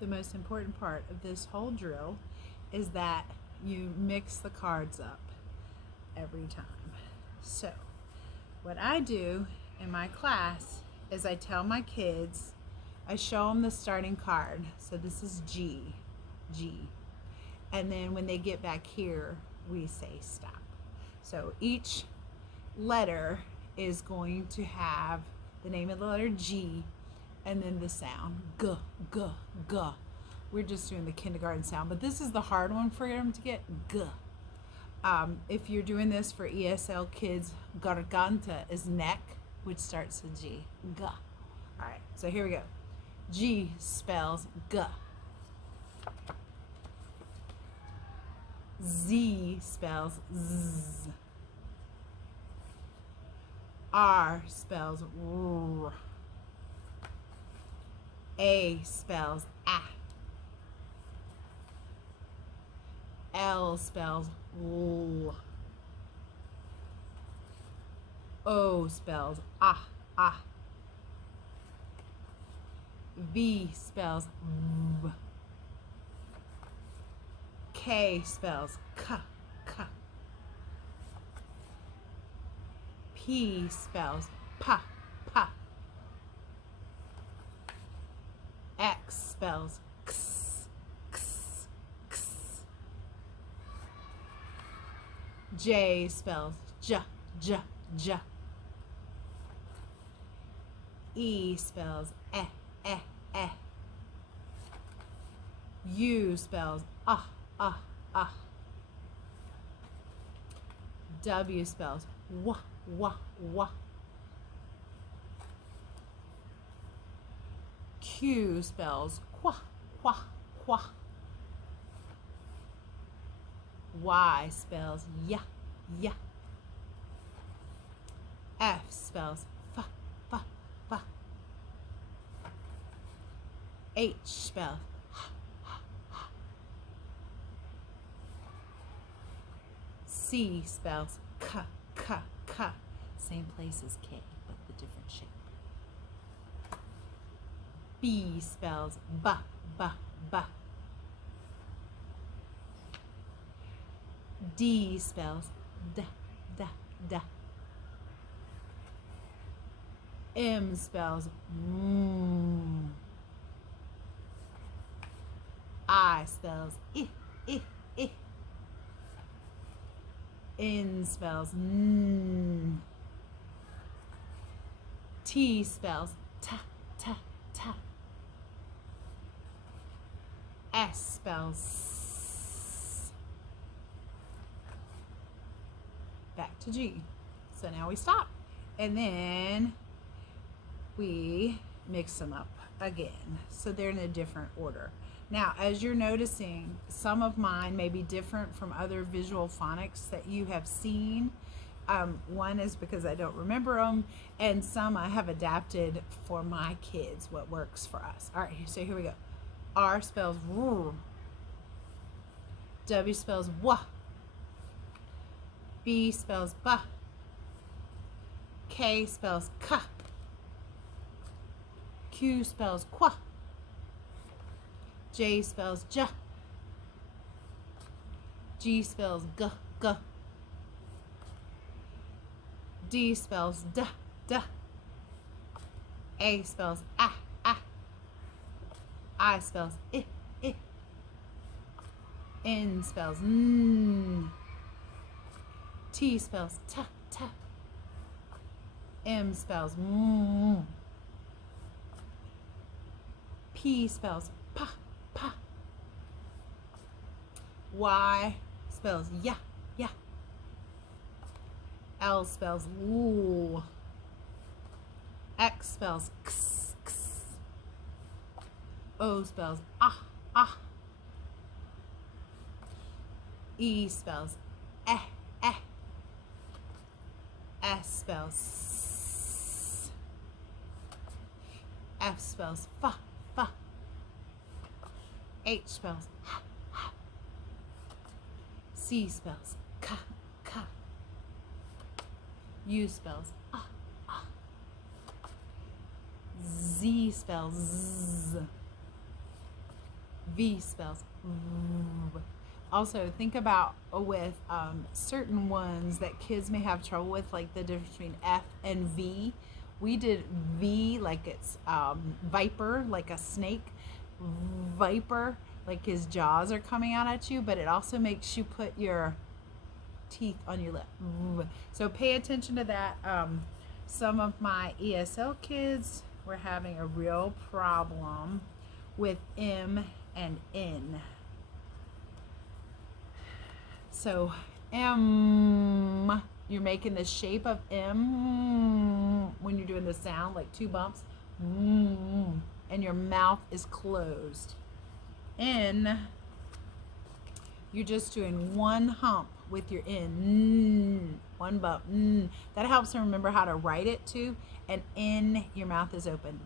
the most important part of this whole drill is that you mix the cards up every time. So what I do in my class is I tell my kids, I show them the starting card. So this is G, G. And then when they get back here, we say stop. So each letter is going to have the name of the letter G and then the sound G, G, G. We're just doing the kindergarten sound, but this is the hard one for them to get, G. If you're doing this for ESL kids, garganta is neck, which starts with G, G. All right, so here we go. G spells G. Z spells Z. R spells R. A spells A. L spells L. O spells ah, ah. V spells V. K spells K, K. P spells Pa, Pa. X spells X, X, X. J spells J, J, J. E spells Eh, Eh, Eh. U spells Ah, Ah, Ah. W spells Wah, Wah, Wah. Q spells Qua, Qua, Qua. Y spells Ya, Ya. F spells Fa, Fa, Fa. H spells Ha, Ha, Ha. C spells K, K, K. Same place as K, but the different shape. B spells Ba, Ba, Ba. D spells Da, Da, Da. M spells mm. I spells I, I, I. N spells n. T spells ta, ta, ta. S spells s. Back to G. So now we stop. And then we mix them up again. So they're in a different order. Now, as you're noticing, some of mine may be different from other visual phonics that you have seen. One is because I don't remember them, and some I have adapted for my kids, what works for us. All right, so here we go. R spells R. W spells W. B spells B. K spells K. Q spells Qua. J spells J. G spells G, G. D spells D, D. A spells A, A. I spells I, I. N spells N. T spells T, T. M spells M. P spells Pa, Pa. Y spells Ya, Ya. L spells L. X spells X, X. O spells Ah, Ah. E spells Eh, Eh. S spells S. F spells Fa, Fa. H spells Ha, Ha. C spells Ka, Ka. U spells Ah, Ah. Z spells Z. V spells v. Also, think about with certain ones that kids may have trouble with, like the difference between F and V. We did V like it's viper, like a snake. Viper, like his jaws are coming out at you, but it also makes you put your teeth on your lip. So pay attention to that. Some of my ESL kids were having a real problem with M and N. So M, you're making the shape of M when you're doing the sound, like two bumps, and your mouth is closed. N, you're just doing one hump with your N, one bump. That helps them remember how to write it too. And N, your mouth is open.